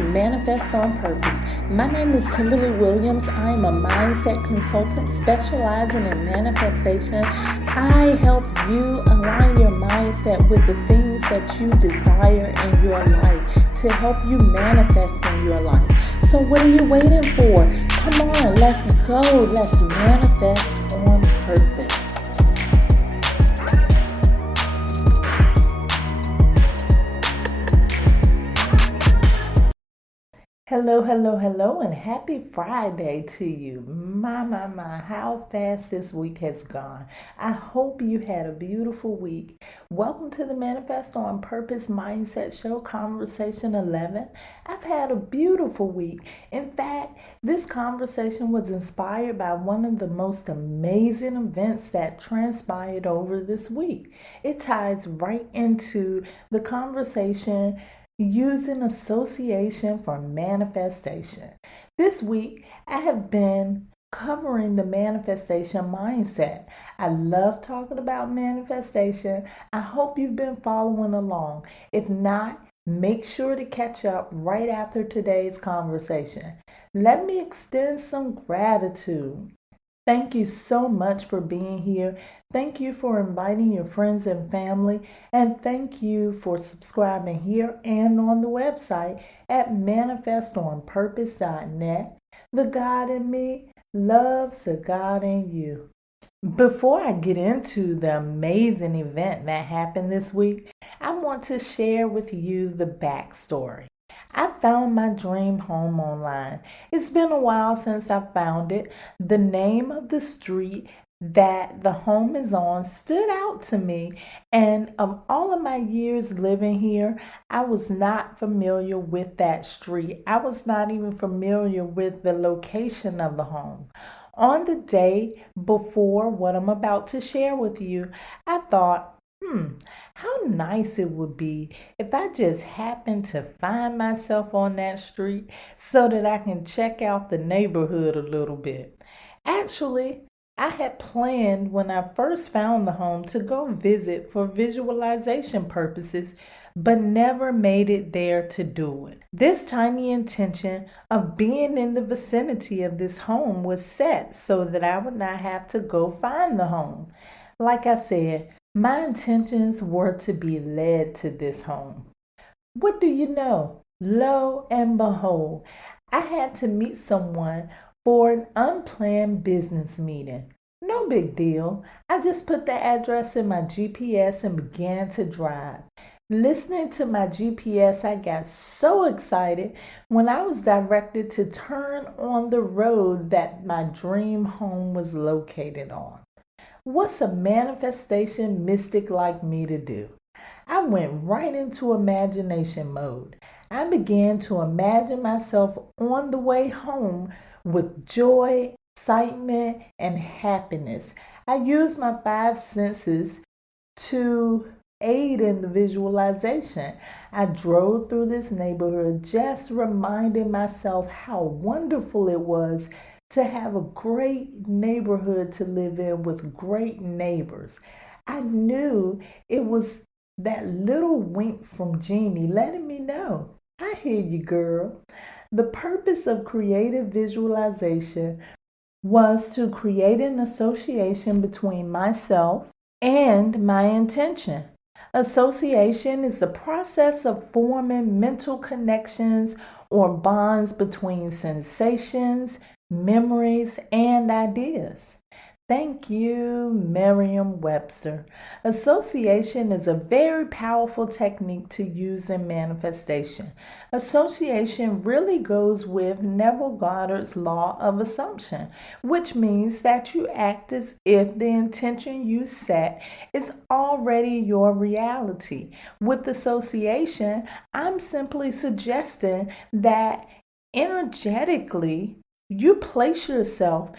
to Manifest on Purpose. My name is Kimberly Williams. I am a mindset consultant specializing in manifestation. I help you align your mindset with the things that you desire in your life to help you manifest in your life. So what are you waiting for? Come on, let's go. Let's manifest on purpose. Hello, and happy Friday to you. My, how fast this week has gone. I hope you had a beautiful week. Welcome to the Manifest on Purpose Mindset Show, Conversation 11. I've had a beautiful week. In fact, this conversation was inspired by one of the most amazing events that transpired over this week. It ties right into the conversation using association for manifestation. This week, I have been covering the manifestation mindset. I love talking about manifestation. I hope you've been following along. If not, make sure to catch up right after today's conversation. Let me extend some gratitude. Thank you so much for being here. Thank you for inviting your friends and family. And thank you for subscribing here and on the website at manifestonpurpose.net. The God in me loves the God in you. Before I get into the amazing event that happened this week, I want to share with you the backstory. I found my dream home online. It's been a while since I found it. The name of the street that the home is on stood out to me, and of all of my years living here, I was not familiar with that street. I was not even familiar with the location of the home. On the day before what I'm about to share with you, I thought, how nice it would be if I just happened to find myself on that street so that I can check out the neighborhood a little bit. Actually, I had planned when I first found the home to go visit for visualization purposes, but never made it there to do it. This tiny intention of being in the vicinity of this home was set so that I would not have to go find the home. Like I said, my intentions were to be led to this home. What do you know? Lo and behold, I had to meet someone for an unplanned business meeting. No big deal. I just put the address in my GPS and began to drive. Listening to my GPS, I got so excited when I was directed to turn on the road that my dream home was located on. What's a manifestation mystic like me to do? I went right into imagination mode. I began to imagine myself on the way home with joy, excitement, and happiness. I used my 5 senses to aid in the visualization. I drove through this neighborhood just reminding myself how wonderful it was to have a great neighborhood to live in with great neighbors. I knew it was that little wink from Jeannie letting me know, I hear you, girl. The purpose of creative visualization was to create an association between myself and my intention. Association is the process of forming mental connections or bonds between sensations, memories, and ideas. Thank you, Merriam-Webster. Association is a very powerful technique to use in manifestation. Association really goes with Neville Goddard's law of assumption, which means that you act as if the intention you set is already your reality. With association, I'm simply suggesting that energetically, you place yourself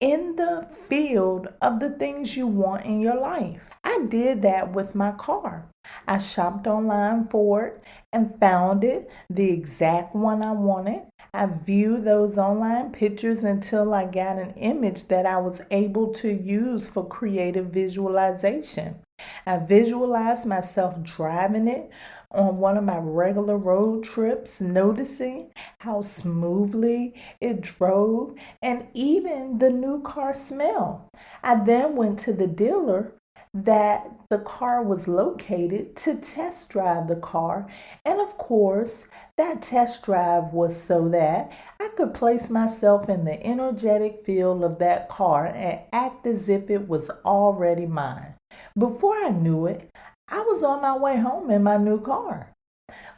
in the field of the things you want in your life. I did that with my car. I shopped online for it and found it, the exact one I wanted. I viewed those online pictures until I got an image that I was able to use for creative visualization. I visualized myself driving it on one of my regular road trips, noticing how smoothly it drove and even the new car smell. I then went to the dealer that the car was located to test drive the car. And of course, that test drive was so that I could place myself in the energetic field of that car and act as if it was already mine. Before I knew it, I was on my way home in my new car.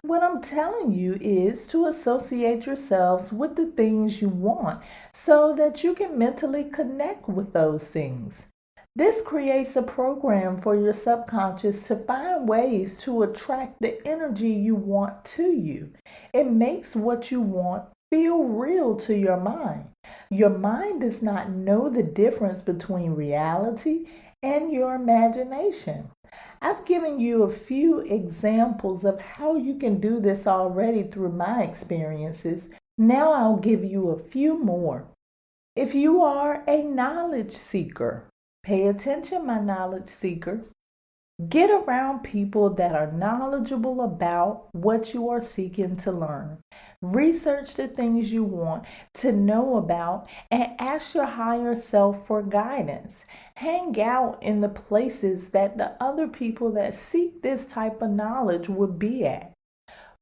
What I'm telling you is to associate yourselves with the things you want so that you can mentally connect with those things. This creates a program for your subconscious to find ways to attract the energy you want to you. It makes what you want feel real to your mind. Your mind does not know the difference between reality and your imagination. I've given you a few examples of how you can do this already through my experiences. Now I'll give you a few more. If you are a knowledge seeker, pay attention, my knowledge seeker. Get around people that are knowledgeable about what you are seeking to learn. Research the things you want to know about and ask your higher self for guidance. Hang out in the places that the other people that seek this type of knowledge would be at.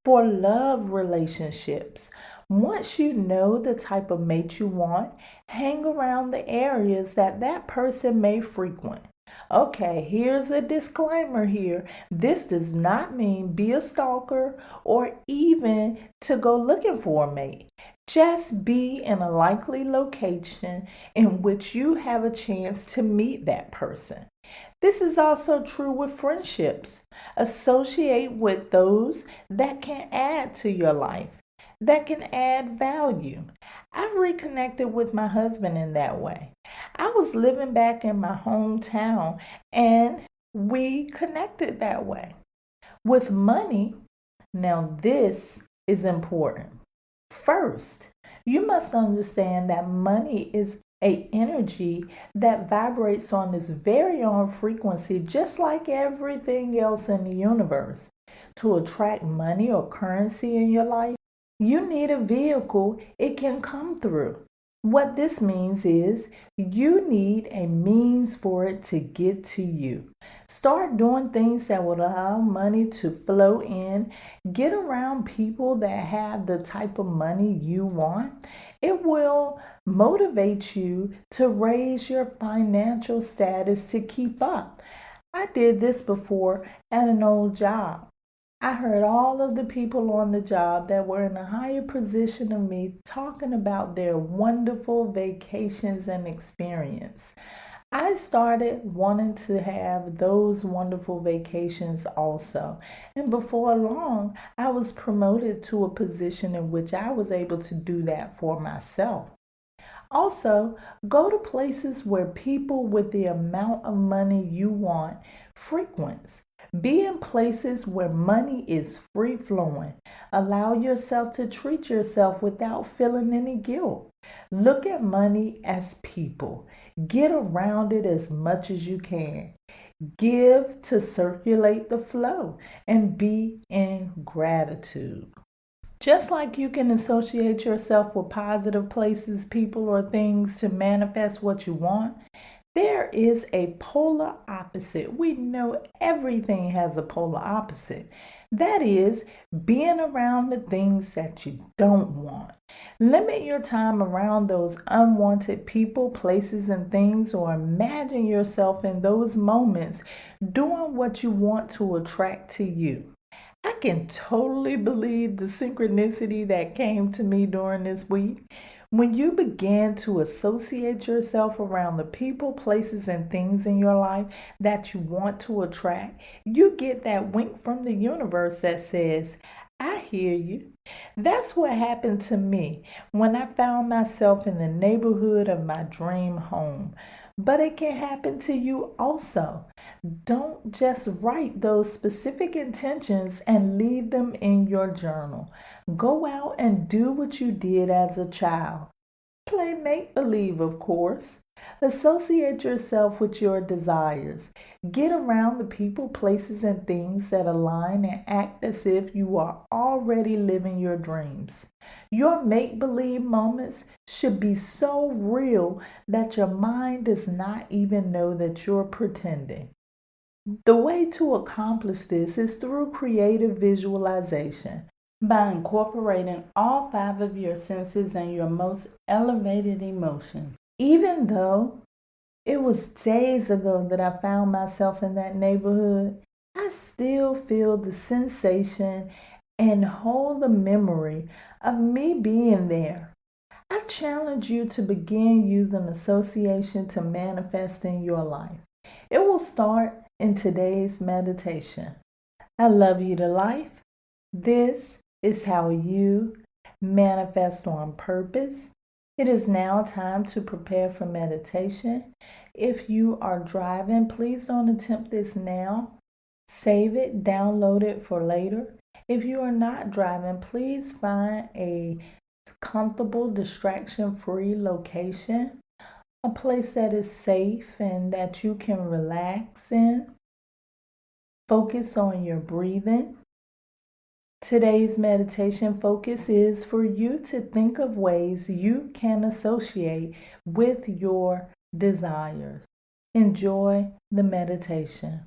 For love relationships, once you know the type of mate you want, hang around the areas that person may frequent. Okay, here's a disclaimer here. This does not mean be a stalker or even to go looking for a mate. Just be in a likely location in which you have a chance to meet that person. This is also true with friendships. Associate with those that can add to your life, that can add value. I've reconnected with my husband in that way. I was living back in my hometown and we connected that way. With money, now this is important. First, you must understand that money is an energy that vibrates on this very own frequency, just like everything else in the universe. To attract money or currency in your life, you need a vehicle it can come through. What this means is you need a means for it to get to you. Start doing things that will allow money to flow in. Get around people that have the type of money you want. It will motivate you to raise your financial status to keep up. I did this before at an old job. I heard all of the people on the job that were in a higher position of me talking about their wonderful vacations and experience. I started wanting to have those wonderful vacations also. And before long, I was promoted to a position in which I was able to do that for myself. Also, go to places where people with the amount of money you want frequents. Be in places where money is free flowing. Allow yourself to treat yourself without feeling any guilt. Look at money as people. Get around it as much as you can. Give to circulate the flow and be in gratitude. Just like you can associate yourself with positive places, people, or things to manifest what you want, there is a polar opposite. We know everything has a polar opposite. That is being around the things that you don't want. Limit your time around those unwanted people, places, and things, or imagine yourself in those moments doing what you want to attract to you. I can totally believe the synchronicity that came to me during this week. When you begin to associate yourself around the people, places, and things in your life that you want to attract, you get that wink from the universe that says, I hear you. That's what happened to me when I found myself in the neighborhood of my dream home. But it can happen to you also. Don't just write those specific intentions and leave them in your journal. Go out and do what you did as a child. Play make-believe, of course. Associate yourself with your desires. Get around the people, places, and things that align and act as if you are already living your dreams. Your make believe moments should be so real that your mind does not even know that you're pretending. The way to accomplish this is through creative visualization by incorporating all five of your senses and your most elevated emotions. Even though it was days ago that I found myself in that neighborhood, I still feel the sensation and hold the memory of me being there. I challenge you to begin using association to manifest in your life. It will start in today's meditation. I love you to life. This is how you manifest on purpose. It is now time to prepare for meditation. If you are driving, please don't attempt this now. Save it, download it for later. If you are not driving, please find a comfortable, distraction-free location, a place that is safe and that you can relax in. Focus on your breathing. Today's meditation focus is for you to think of ways you can associate with your desires. Enjoy the meditation.